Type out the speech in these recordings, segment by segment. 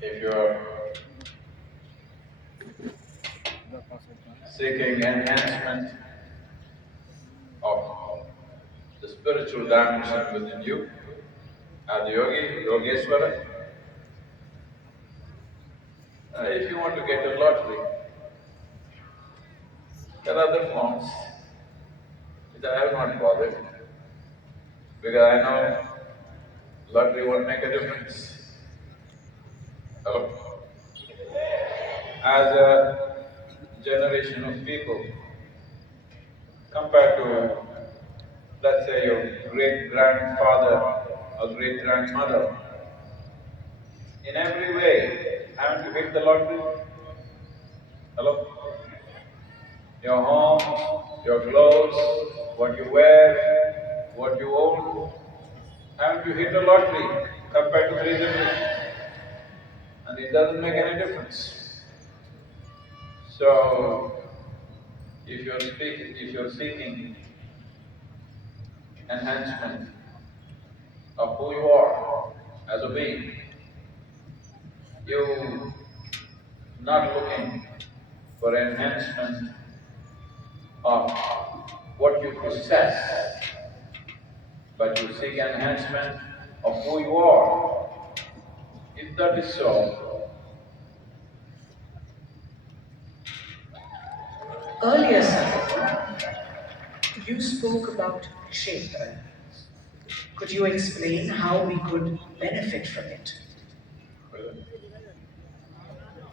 If you're seeking enhancement of the spiritual dimension within you, as a yogi, Yogeshwara, if you want to get a lottery, there are other forms which I have not bothered because I know lottery won't make a difference. Hello? As a generation of people, compared to, let's say, your great grandfather or great grandmother, in every way, haven't you hit the lottery? Hello? Your home, your clothes, what you wear, what you own, haven't you hit the lottery compared to three generations? And it doesn't make any difference. So, if you're seeking enhancement of who you are as a being, you not looking for enhancement of what you possess, but you seek enhancement of who you are. If that is so, Earlier, Sadhguru, you spoke about Kshetra. Could you explain how we could benefit from it?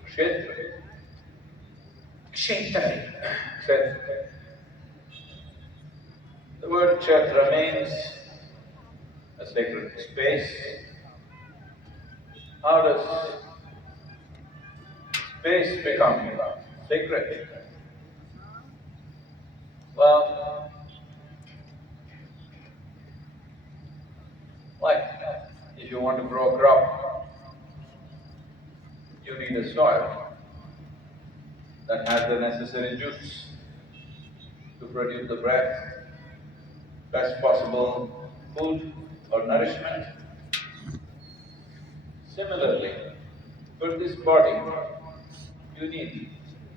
Kshetra, Kshetra. Kshetra. The word Kshetra means a sacred space. How does space become sacred? Well, like if you want to grow a crop, you need a soil that has the necessary juice to produce the best possible food or nourishment. Similarly, for this body, you need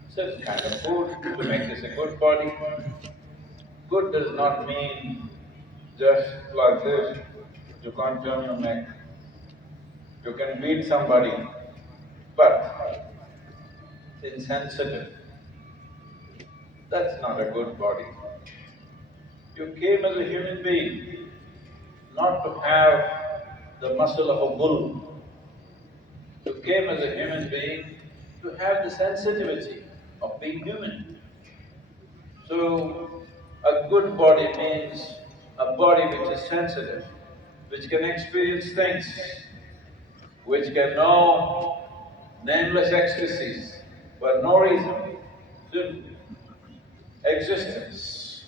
certain kind of food to make this a good body. Good does not mean just like this, you can't turn your neck, you can beat somebody, but insensitive. That's not a good body. You came as a human being, not to have the muscle of a bull. You came as a human being to have the sensitivity of being human. So, a good body means a body which is sensitive, which can experience things, which can know nameless ecstasies for no reason, simply existence.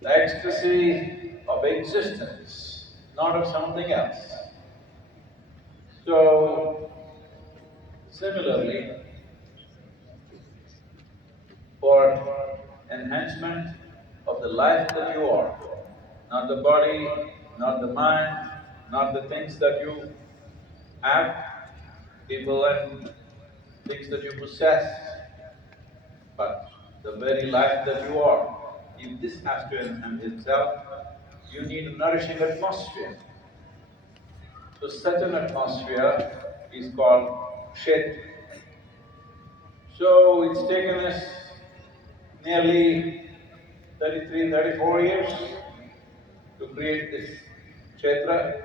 The ecstasy of existence, not of something else. So, similarly, for enhancement of the life that you are, not the body, not the mind, not the things that you have, people and things that you possess, but the very life that you are. If this has to enhance itself, you need a nourishing atmosphere. So such an atmosphere is called Kshetra. So it's taken us nearly 33, 34 years to create this Kshetra.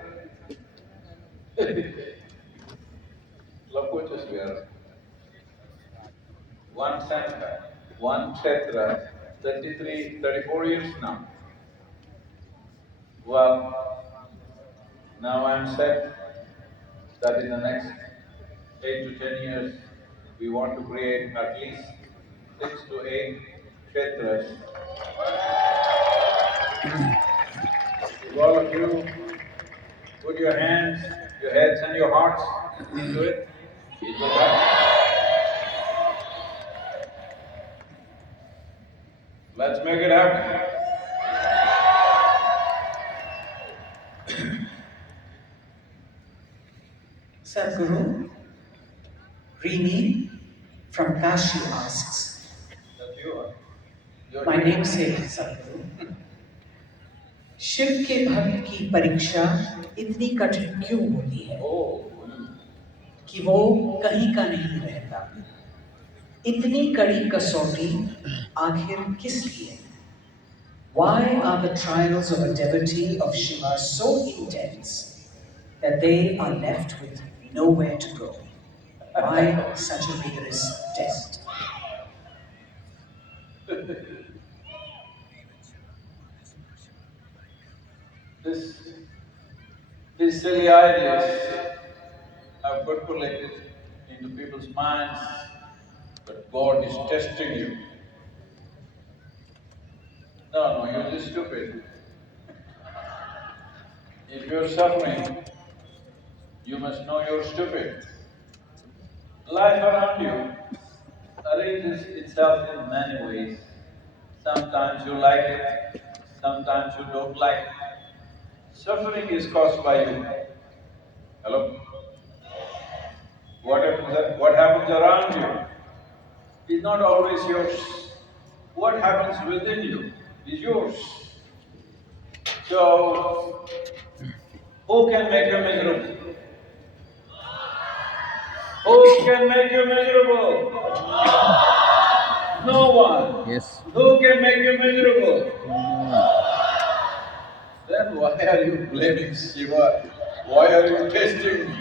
Lakochasvara. One center, one Kshetra, 33, 34 years now. Well, now I'm set that in the next 8 to 10 years, we want to create at least 6 to 8 kshetras. If all of you put your hands, your heads, and your hearts into it, it will happen. Let's make it happen. Sadhguru, Rini from Kashi asks, That you are. Your my name. namesake Sadhguru, Shiv के भक्त की परीक्षा इतनी कठिन क्यों होती है कि वो कहीं का नहीं रहता? इतनी कड़ी कसौटी आखिर किस लिए? Why are the trials of a devotee of Shiva so intense that they are left with nowhere to go? Why such a vigorous test? This, these silly ideas are percolated into people's minds that God is testing you. No, you're just stupid. If you're suffering, you must know you're stupid. Life around you arranges itself in many ways. Sometimes you like it, sometimes you don't like it. Suffering is caused by you. Hello? What happens around you is not always yours. What happens within you is yours. So, who can make you miserable? Who can make you miserable? No one. Yes. Who can make you miserable? Then why are you blaming Shiva? Why are you testing me?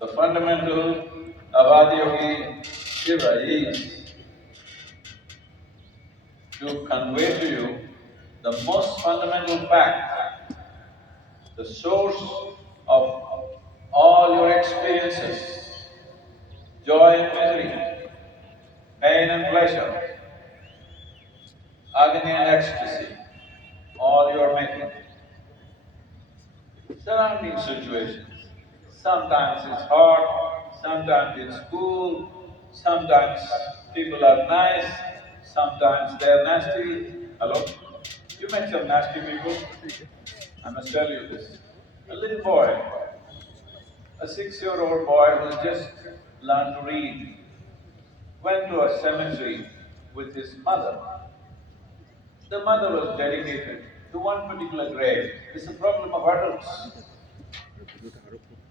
The fundamental Avadiyogi Shiva is to convey to you the most fundamental fact, the source of all your experiences, joy and misery, pain and pleasure, agony and ecstasy, all your making. Surrounding situations. Sometimes it's hot, sometimes it's cool, sometimes people are nice, sometimes they're nasty. Hello? You met some nasty people? I must tell you this. A little boy, a 6-year-old boy who just learned to read, went to a cemetery with his mother. The mother was dedicated to one particular grave. It's a problem of adults.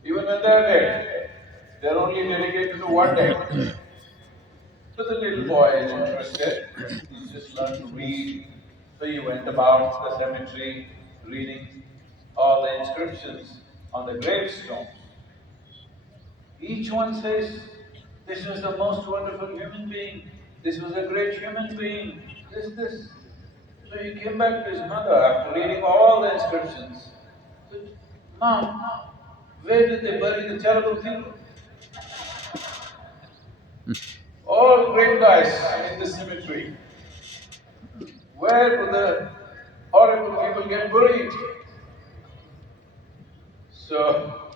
Even when they're dead, they're only dedicated to one day. So the little boy is interested. He's just learned to read. So he went about the cemetery reading all the inscriptions on the gravestones. Each one says, this was the most wonderful human being. This was a great human being. This. So he came back to his mother after reading all the inscriptions. He said, Mom, where did they bury the terrible people? All great guys in the cemetery. Where do the horrible people get buried? So,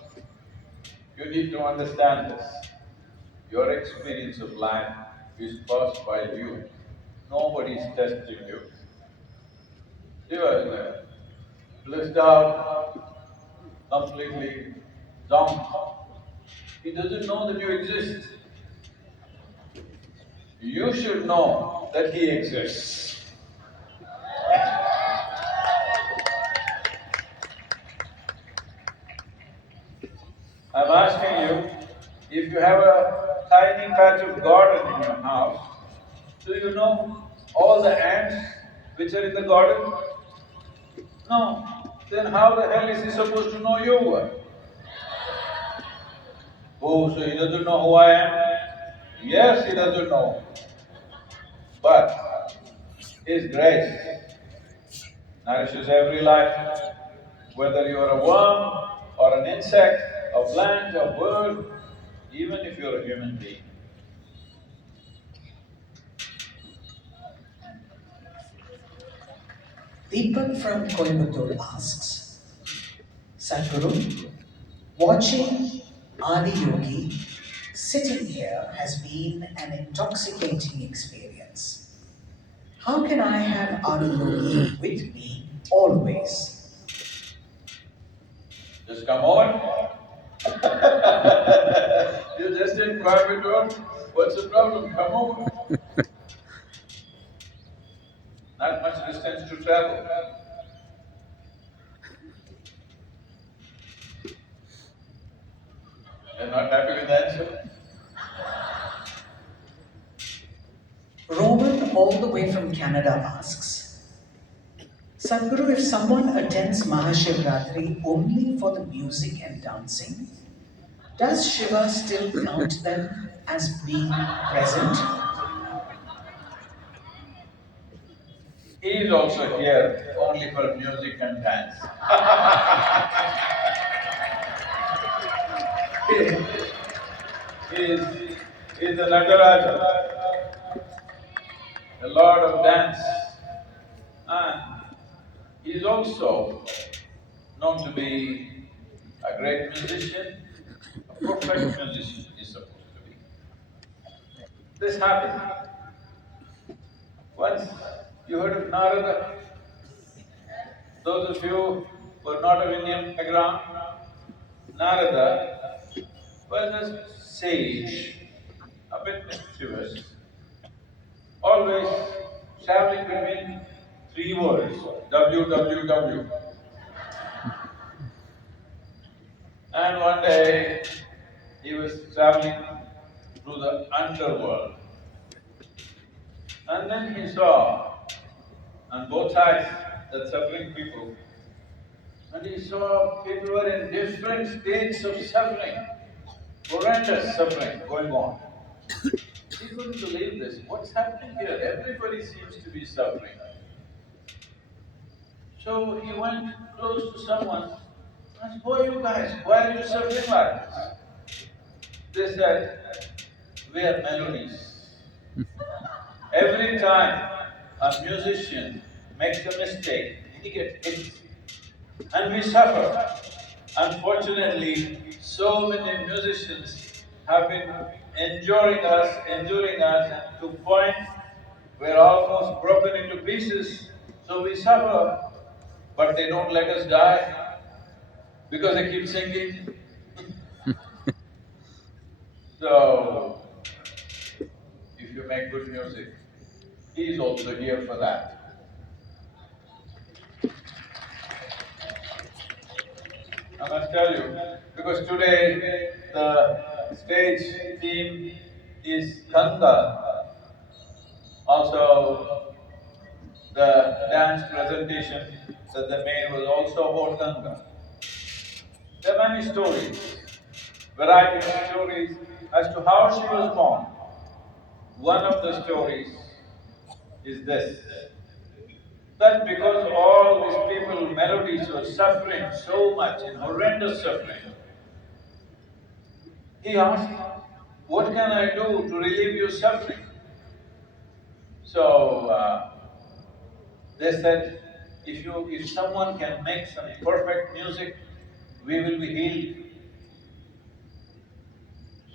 you need to understand this. Your experience of life is caused by you. Nobody is testing you. You are blissed out, completely zonked. He doesn't know that you exist. You should know that he exists. I'm asking you, if you have a tiny patch of garden in your house, do you know all the ants which are in the garden? No. Then how the hell is he supposed to know you? Oh, so he doesn't know who I am? Yes, he doesn't know. But his grace nourishes every life, whether you are a worm or an insect, a plant, a bird, even if you're a human being. Deepak from Coimbatore asks, Sadhguru, watching Adi Yogi sitting here has been an intoxicating experience. How can I have Adi Yogi with me always? Just come on. You're just in Coimbatore. What's the problem? Come over. Not much distance to travel. You're not happy with the answer? Roman, all the way from Canada, asks, Sadhguru, if someone attends Mahashivratri only for the music and dancing, does Shiva still count them as being present? He is also here only for music and dance. he is the Nataraja, the Lord of dance. And he is also known to be a great musician, a perfect musician is supposed to be. This happened. Once you heard of Narada? Those of you who are not of Indian background, Narada was a sage, a bit mischievous, always traveling between three words, WWW. And one day he was traveling through the underworld. And then he saw on both sides the suffering people. And he saw people were in different states of suffering, horrendous suffering going on. He couldn't believe this. What's happening here? Everybody seems to be suffering. So he went close to someone and asked, "Who are you guys? Why are you suffering like this?" They said, "We are melodies. Every time a musician makes a mistake, he gets hit. And we suffer. Unfortunately, so many musicians have been enduring us, and to a point we're almost broken into pieces. So we suffer, but they don't let us die because they keep singing. So, if you make good music, he's also here for that. I must tell you, because today the stage theme is Ganga. Also, the dance presentation that they made was also about Ganga. There are many stories, variety of stories as to how she was born. One of the stories is this, that because all these people, melodies, were suffering so much in horrendous suffering, he asked, "What can I do to relieve your suffering?" So they said, if someone can make some perfect music, we will be healed.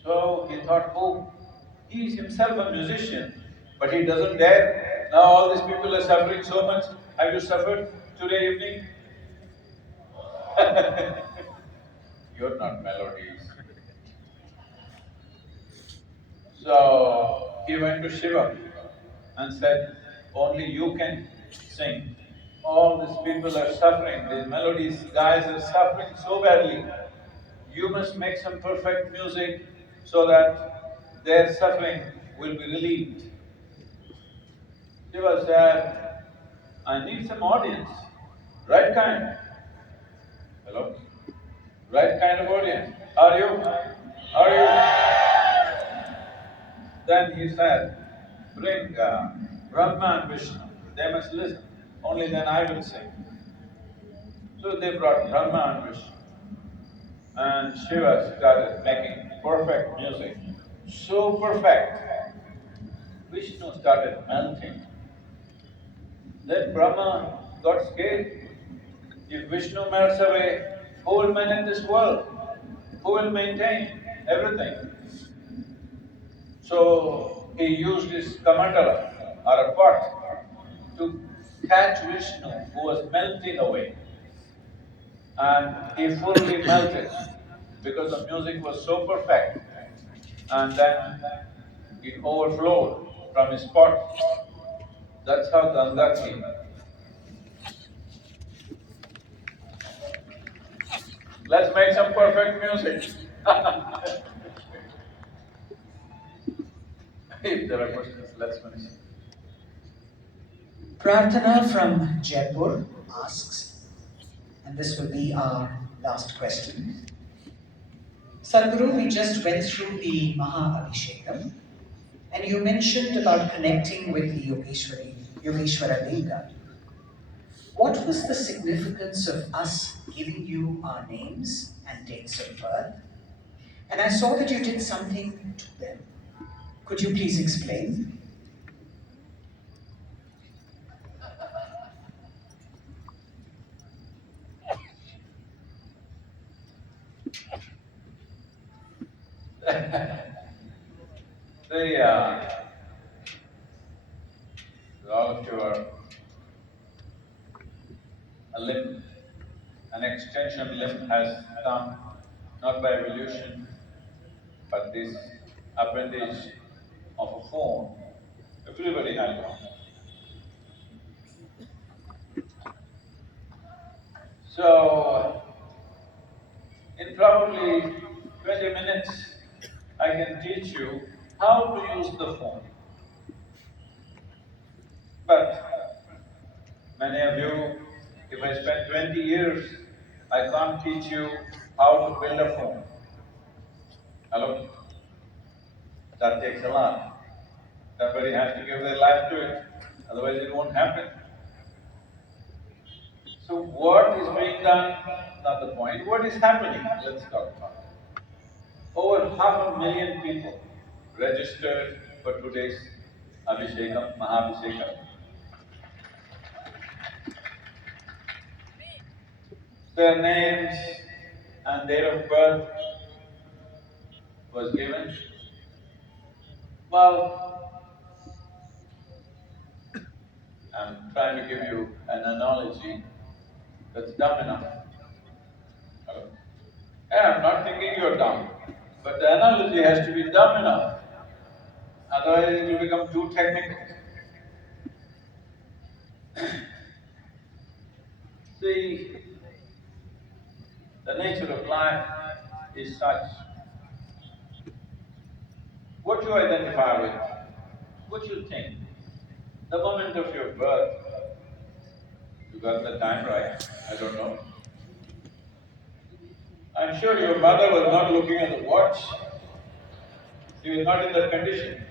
So he thought, oh, he is himself a musician, but he doesn't dare. Now all these people are suffering so much. Have you suffered today evening? You're not melodies. So he went to Shiva and said, only you can sing. All these people are suffering, these melodies, guys are suffering so badly. You must make some perfect music so that their suffering will be relieved. Shiva said, I need some audience, right kind. Hello? Right kind of audience. Are you? Are you? Then he said, bring Brahma and Vishnu. They must listen. Only then I will sing. So they brought Brahma and Vishnu. And Shiva started making perfect music. So perfect. Vishnu started melting. Then Brahma got scared. If Vishnu melts away, who will maintain this world? Who will maintain everything? So he used his kamandala or a pot to catch Vishnu who was melting away. and he fully melted because the music was so perfect, and then it overflowed from his pot. That's how Ganga came. Let's make some perfect music. If there are questions, let's finish. Prarthana from Jaipur asks, and this will be our last question. Sadhguru, we just went through the Maha Abhishekam, and you mentioned about connecting with the Yogeshwara Linga. What was the significance of us giving you our names and dates of birth? And I saw that you did something to them. Could you please explain? All of you are a limb, an extension limb has come not by evolution, but this appendage of a phone. Everybody has one. So, in probably 20 minutes, I can teach you how to use the phone. But many of you, if I spend 20 years, I can't teach you how to build a phone. Hello? That takes a lot. Somebody has to give their life to it, otherwise it won't happen. So what is being done? Not the point. What is happening? Let's talk about it. Over 500,000 people registered for today's Abhishekam, Mahabhishekam. Their names and date of birth was given. Well, I'm trying to give you an analogy that's dumb enough. Hello? I'm not thinking you're dumb, but the analogy has to be dumb enough. Otherwise, it will become too technical. See, the nature of life is such. What you identify with, what you think, the moment of your birth, you got the time right, I don't know. I'm sure your mother was not looking at the watch. She was not in that condition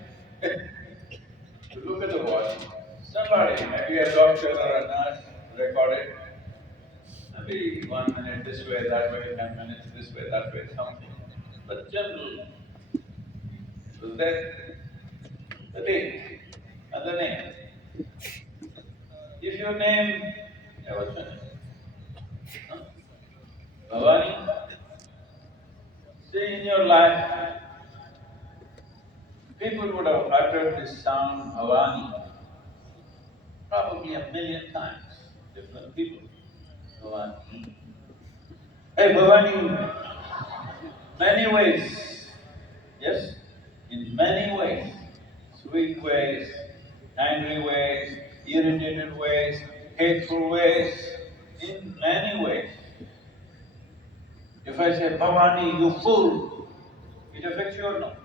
to look at the watch. Somebody, maybe a doctor or a nurse, recorded maybe 1 minute this way, that way, 10 minutes this way, that way, something. But general, was that the date and the name. If your name, what's your name? Huh? Bhavani, see in your life, people would have uttered this sound Bhavani probably 1,000,000 times. Different people. Bhavani. Hey Bhavani, many ways. Yes? In many ways. Sweet ways, angry ways, irritated ways, hateful ways, in many ways. If I say, Bhavani, you fool, it affects you or not?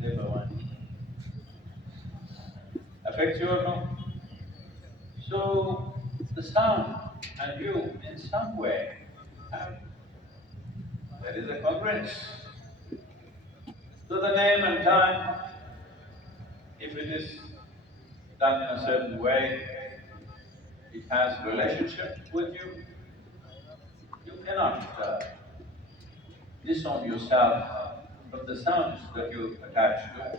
Say Bhavani. Affects you or not? So, the sound and you, in some way, there is a congruence. So the name and time, if it is done in a certain way, it has relationship with you. You cannot disown yourself from the sounds that you attach to.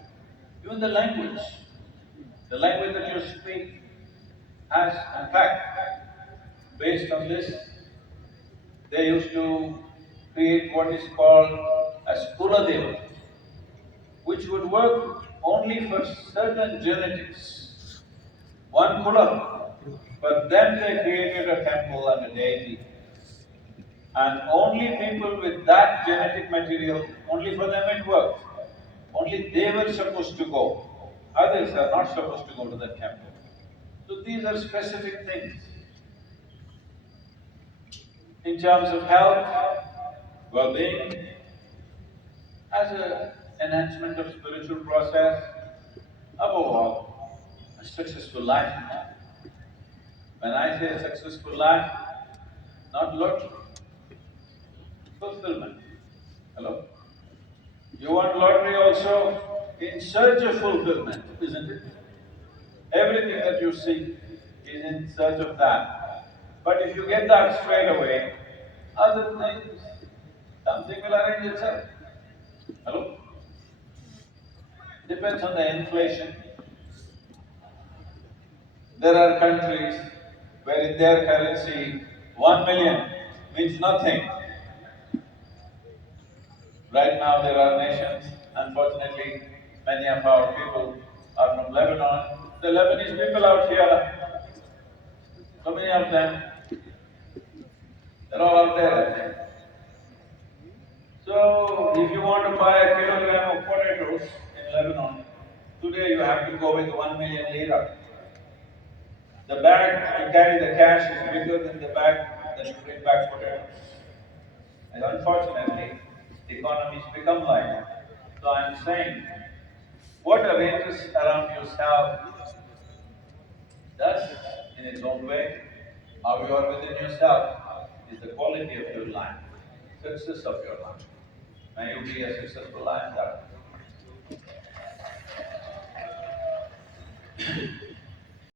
Even the language that you speak has, in fact, based on this, they used to create what is called as Kuladeva, which would work only for certain genetics. One Kula, But then they created a temple and a deity. And only people with that genetic material, only for them it worked. Only they were supposed to go. Others are not supposed to go to the temple. So these are specific things. In terms of health, well-being, as an enhancement of spiritual process, above all, a successful life. When I say successful life, not lottery, fulfillment. Hello? You want lottery also in search of fulfillment, isn't it? Everything that you seek is in search of that. But if you get that straight away, other things, something will arrange itself. Hello? Depends on the inflation. There are countries where in their currency 1 million means nothing. Right now there are nations, unfortunately, many of our people are from Lebanon. The Lebanese people out here, so many of them, they're all out there, I think. So if you want to buy a kilogram of potatoes in Lebanon, today you have to go with 1 million lira. The bag to carry the cash is bigger than the bag that you bring back potatoes. And unfortunately, the economies become like that. So I'm saying, what arranges around yourself does in its own way, how you are within yourself is the quality of your life, success of your life. May you be a successful life.